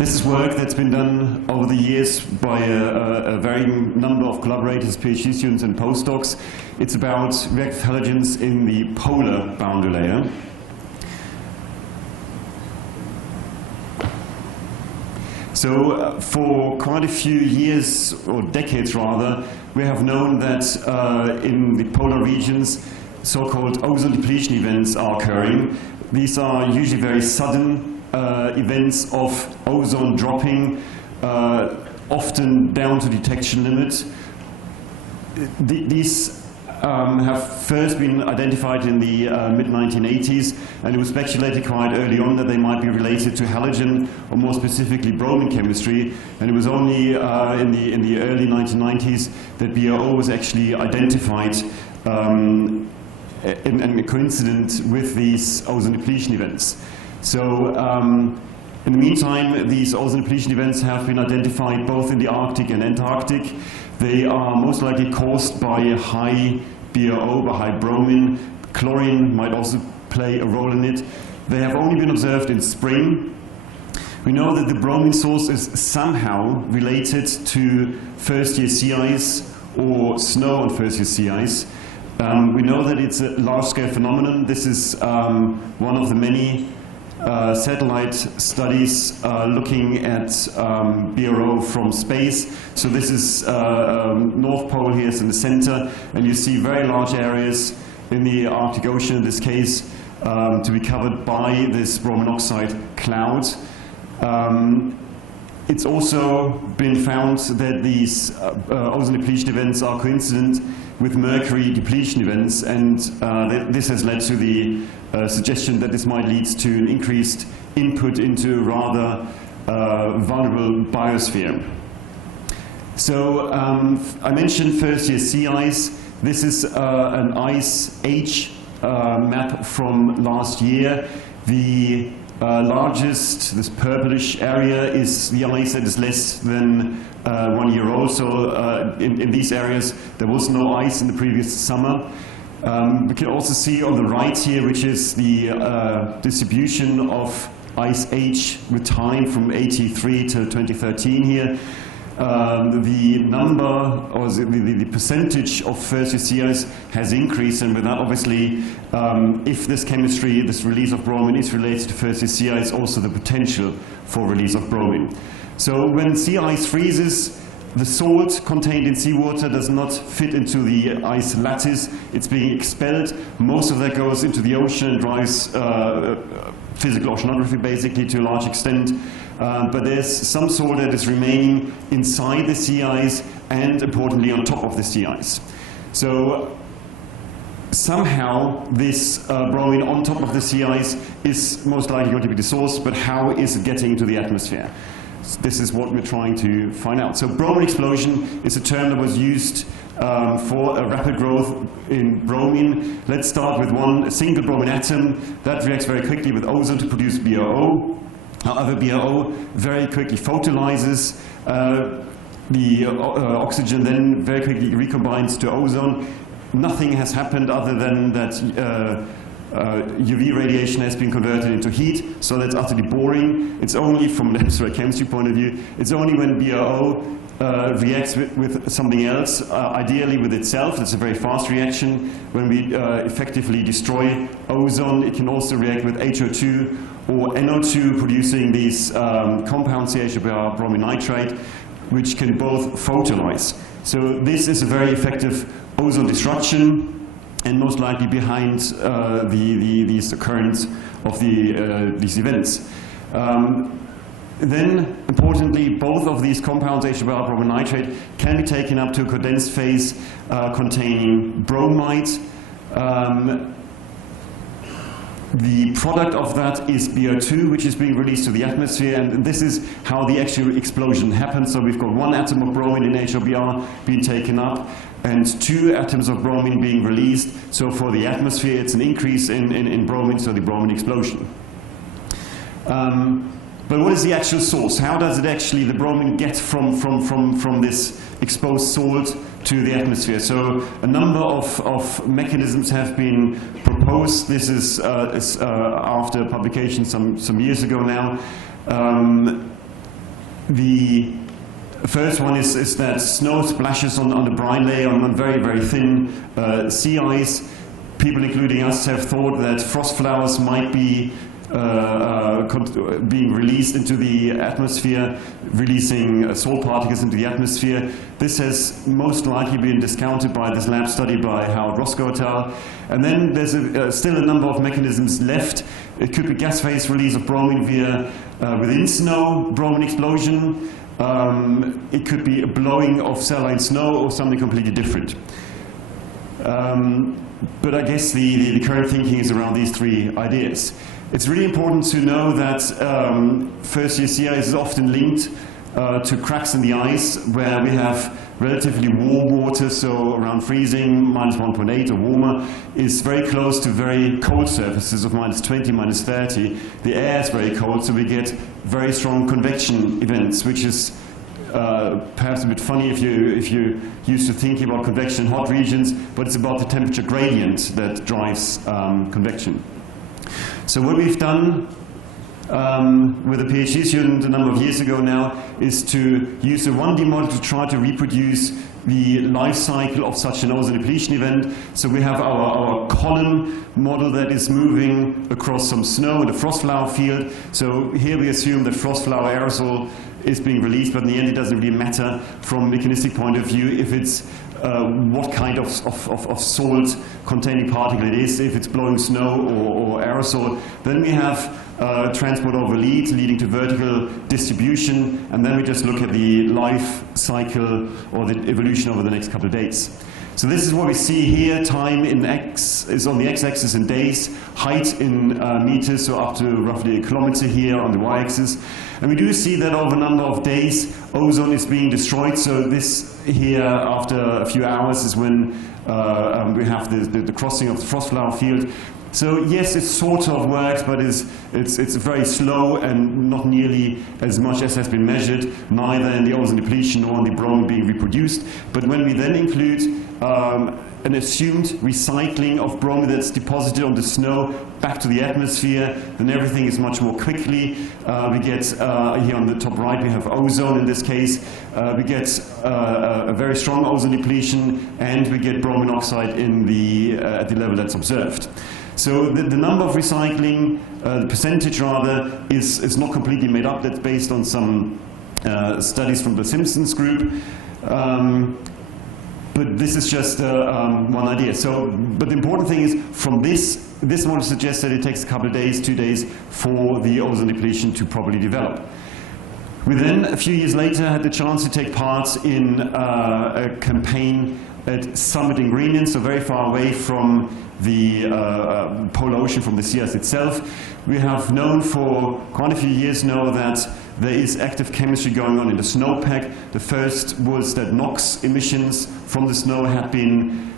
This is work that's been done over the years by a varying number of collaborators, PhD students and postdocs. It's about reactive halogens in the polar boundary layer. So for quite a few years, or decades rather, we have known that in the polar regions, so-called ozone depletion events are occurring. These are usually very sudden events of ozone dropping, often down to detection limit. These have first been identified in the mid-1980s, and it was speculated quite early on that they might be related to halogen, or more specifically bromine chemistry. And it was only in the early 1990s that BRO was actually identified and coincident with these ozone depletion events. So in the meantime, these ozone depletion events have been identified both in the Arctic and Antarctic. They are most likely caused by high BRO, by high bromine. Chlorine might also play a role in it. They have only been observed in spring. We know that the bromine source is somehow related to first-year sea ice or snow on first-year sea ice. We know that it's a large-scale phenomenon. This is one of the many satellite studies looking at BRO from space. So this is North Pole here is in the center, and you see very large areas in the Arctic Ocean, in this case, to be covered by this bromine oxide cloud. It's also been found that these ozone depletion events are coincident with mercury depletion events, and this has led to the suggestion that this might lead to an increased input into a rather vulnerable biosphere. So I mentioned first-year sea ice. This is an ice age map from last year. The largest, this purplish area, is the ice that is less than 1 year old. So in these areas, there was no ice in the previous summer. We can also see on the right here, which is the distribution of ice age with time from 83 to 2013 here. The number, or the percentage of first-year sea ice has increased, and with that, obviously, if this chemistry, this release of bromine is related to first-year sea ice, also the potential for release of bromine. So when sea ice freezes, the salt contained in seawater does not fit into the ice lattice. It's being expelled. Most of that goes into the ocean and drives physical oceanography, basically, to a large extent. But there's some salt that is remaining inside the sea ice and, importantly, on top of the sea ice. So somehow this bromine on top of the sea ice is most likely going to be the source, but how is it getting into the atmosphere? This is what we're trying to find out. So bromine explosion is a term that was used for a rapid growth in bromine. Let's start with a single bromine atom that reacts very quickly with ozone to produce BRO. However, BRO very quickly photolyzes. The oxygen then very quickly recombines to ozone. Nothing has happened other than that UV radiation has been converted into heat, so that's utterly boring. It's only, from an X-ray chemistry point of view, it's only when BRO reacts with something else, ideally with itself. It's a very fast reaction. When we effectively destroy ozone, it can also react with HO2 or NO2, producing these compounds here, bromine nitrate, which can both photolyze. So this is a very effective ozone destruction, and most likely behind these occurrence of these events. Then, importantly, both of these compounds, bromine nitrate, can be taken up to a condensed phase containing bromide. The product of that is BO2, which is being released to the atmosphere, and this is how the actual explosion happens. So we've got one atom of bromine in HOBr being taken up, and 2 atoms of bromine being released. So for the atmosphere, it's an increase in bromine, so the bromine explosion. But what is the actual source? How does it actually, the bromine, get from this exposed salt to the atmosphere? So a number of mechanisms have been proposed. This is, after publication some years ago now. The first one is that snow splashes on the brine layer on very, very thin sea ice. People, including us, have thought that frost flowers might be being released into the atmosphere, releasing salt particles into the atmosphere. This has most likely been discounted by this lab study by Howard Roscoe et al. And then there's still a number of mechanisms left. It could be gas phase release of bromine via within snow, bromine explosion. It could be a blowing of saline snow or something completely different. But I guess the current thinking is around these three ideas. It's really important to know that first-year sea ice is often linked to cracks in the ice where we have relatively warm water, so around freezing, -1.8 or warmer, is very close to very cold surfaces of -20, -30. The air is very cold, so we get very strong convection events, which is perhaps a bit funny if you used to thinking about convection in hot regions, but it's about the temperature gradient that drives convection. So what we've done with a PhD student a number of years ago now is to use a 1D model to try to reproduce the life cycle of such an ozone depletion event. So we have our column model that is moving across some snow in the frost flower field. So here we assume that frost flower aerosol is being released, but in the end it doesn't really matter from a mechanistic point of view if it's what kind of salt-containing particle it is, if it's blowing snow or aerosol. Then we have transport over lead leading to vertical distribution, and then we just look at the life cycle or the evolution over the next couple of days. So this is what we see here. Time in X is on the x-axis in days, height in meters, so up to roughly a kilometer here on the y-axis. And we do see that over a number of days, ozone is being destroyed. So this here, after a few hours, is when we have the crossing of the frost flower field. So yes, it sort of works, but it's very slow and not nearly as much as has been measured, neither in the ozone depletion nor in the bromine being reproduced. But when we then include an assumed recycling of bromine that's deposited on the snow back to the atmosphere, then everything is much more quickly. We get, here on the top right, we have ozone in this case. We get a very strong ozone depletion, and we get bromine oxide in at the level that's observed. So the number of recycling, the percentage rather, is not completely made up. That's based on some studies from the Simpsons group. But this is just one idea. So, but the important thing is, from this model suggests that it takes a couple of days, 2 days, for the ozone depletion to properly develop. We then, a few years later, had the chance to take part in a campaign at Summit in Greenland, so very far away from the polar ocean, from the sea ice itself. We have known for quite a few years now that there is active chemistry going on in the snowpack. The first was that NOx emissions from the snow had been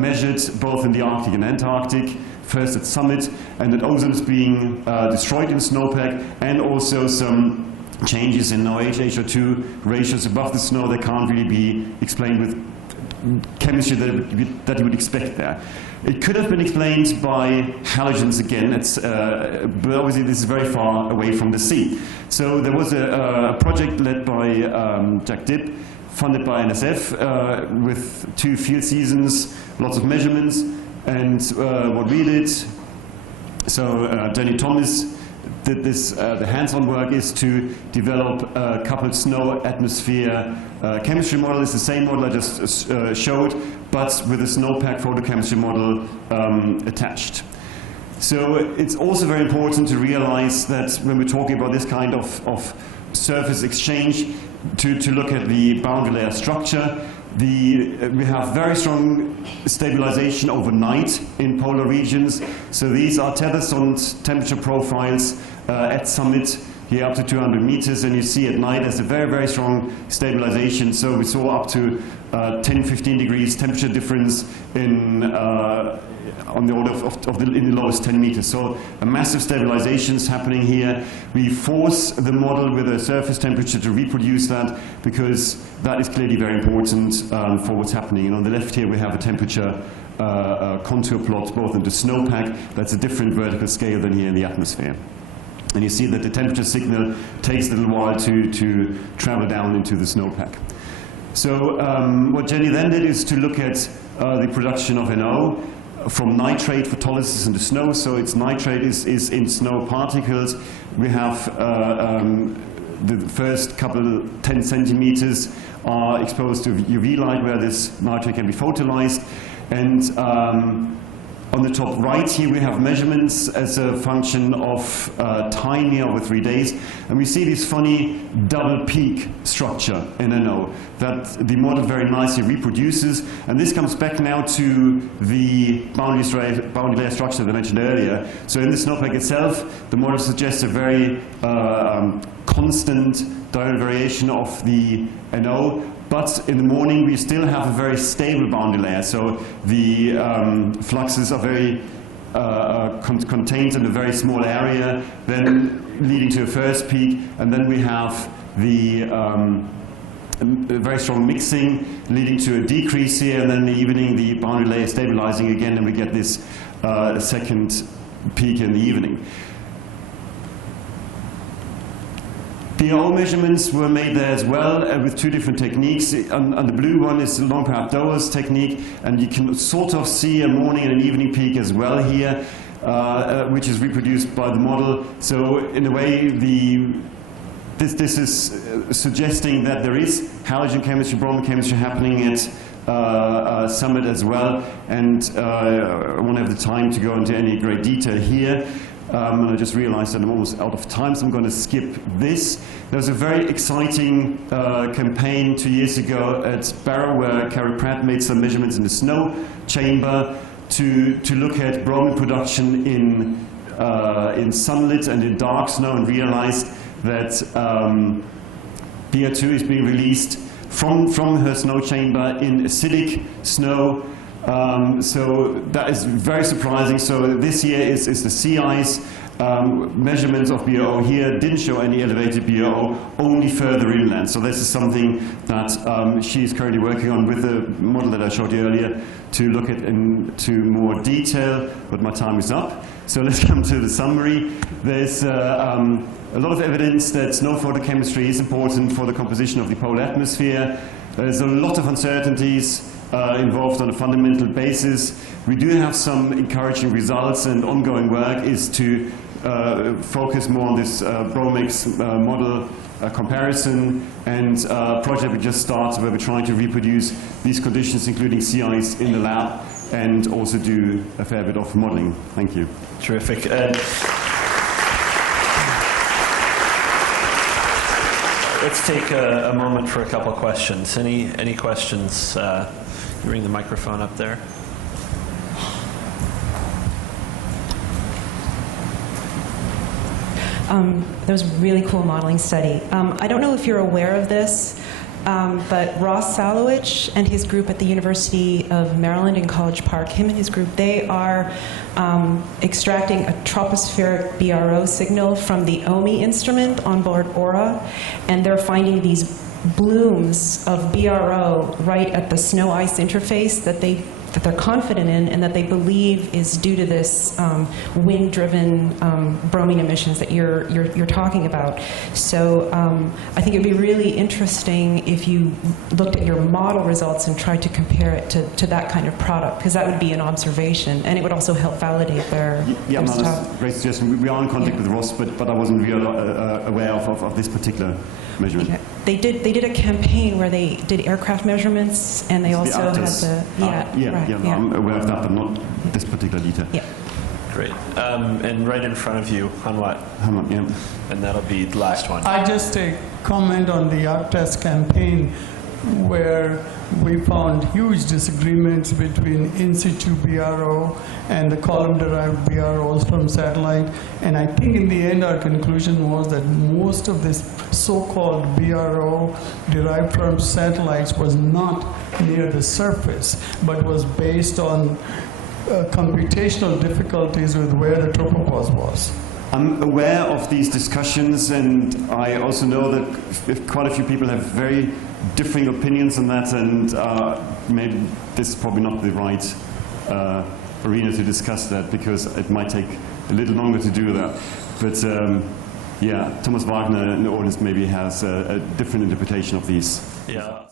measured both in the Arctic and Antarctic, first at Summit, and that ozone is being destroyed in snowpack, and also some changes in OH, HO2 ratios above the snow that can't really be explained with chemistry that you would expect there. It could have been explained by halogens again, but obviously this is very far away from the sea. So there was a project led by Jack Dipp, funded by NSF, with 2 field seasons, lots of measurements, and what we did, so Jenny Thomas did this, the hands-on work is to develop a coupled snow atmosphere chemistry model. It's the same model I just showed, but with a snowpack photochemistry model attached. So it's also very important to realize that when we're talking about this kind of surface exchange, to look at the boundary layer structure. We have very strong stabilization overnight in polar regions. So these are tether-zoned temperature profiles at summit, here up to 200 meters, and you see at night there's a very, very strong stabilization. So we saw up to 10, 15 degrees temperature difference in on the order in the lowest 10 meters. So a massive stabilization is happening here. We force the model with a surface temperature to reproduce that, because that is clearly very important for what's happening. And on the left here we have a temperature contour plot both in the snowpack. That's a different vertical scale than here in the atmosphere. And you see that the temperature signal takes a little while to travel down into the snowpack. So what Jenny then did is to look at the production of NO from nitrate photolysis into snow. So its nitrate is in snow particles. We have the first couple 10 centimeters are exposed to UV light where this nitrate can be photolyzed. And on the top right here we have measurements as a function of time here over 3 days. And we see this funny double peak structure in NO that the model very nicely reproduces. And this comes back now to the boundary layer structure that I mentioned earlier. So in the snowpack itself, the model suggests a very constant diurnal variation of the NO. But in the morning, we still have a very stable boundary layer. So the fluxes are very contained in a very small area, then leading to a first peak. And then we have the very strong mixing, leading to a decrease here. And then in the evening, the boundary layer stabilizing again, and we get this second peak in the evening. BRO measurements were made there as well with two different techniques. On the blue one is the long path Doer's technique, and you can sort of see a morning and an evening peak as well here, which is reproduced by the model. So in a way, this is suggesting that there is halogen chemistry, bromine chemistry happening at Summit as well. And I won't have the time to go into any great detail here. And I just realized that I'm almost out of time, so I'm going to skip this. There was a very exciting campaign 2 years ago at Barrow where Carrie Pratt made some measurements in the snow chamber to look at bromine production in sunlit and in dark snow, and realized that BO2 is being released from her snow chamber in acidic snow. So that is very surprising. So this year is the sea ice. Measurements of BO here didn't show any elevated BO, only further inland. So this is something that she is currently working on with the model that I showed you earlier to look at into more detail, but my time is up. So let's come to the summary. There's a lot of evidence that snow photochemistry is important for the composition of the polar atmosphere. There's a lot of uncertainties involved on a fundamental basis. We do have some encouraging results, and ongoing work is to focus more on this Bromix model comparison, and project we just started where we're trying to reproduce these conditions, including sea ice, in the lab, and also do a fair bit of modeling. Thank you. Terrific. Let's take a moment for a couple questions. Any questions? You bring the microphone up there. There was a really cool modeling study. I don't know if you're aware of this, but Ross Salowich and his group at the University of Maryland in College Park, him and his group, they are extracting a tropospheric BRO signal from the OMI instrument on board Aura, and they're finding these blooms of BRO right at the snow-ice interface that they're confident in, and that they believe is due to this wind-driven bromine emissions that you're talking about. So I think it'd be really interesting if you looked at your model results and tried to compare it to that kind of product, because that would be an observation, and it would also help validate their that's stuff. a great suggestion. We are in contact with Ross, but I wasn't really aware of this particular measurement. Yeah. They did a campaign where they did aircraft measurements, and they also had the I'm aware of that, but not this particular detail. Yeah. Great. And right in front of you, Hanwat. Hanwat, yeah. And that'll be the last one. I just comment on the ArcTest campaign, where we found huge disagreements between in situ BRO and the column-derived BROs from satellite. And I think in the end our conclusion was that most of this so-called BRO derived from satellites was not near the surface, but was based on computational difficulties with where the tropopause was. I'm aware of these discussions, and I also know that quite a few people have very differing opinions on that, and maybe this is probably not the right arena to discuss that, because it might take a little longer to do that. But yeah, Thomas Wagner and ODES maybe has a different interpretation of these. Yeah.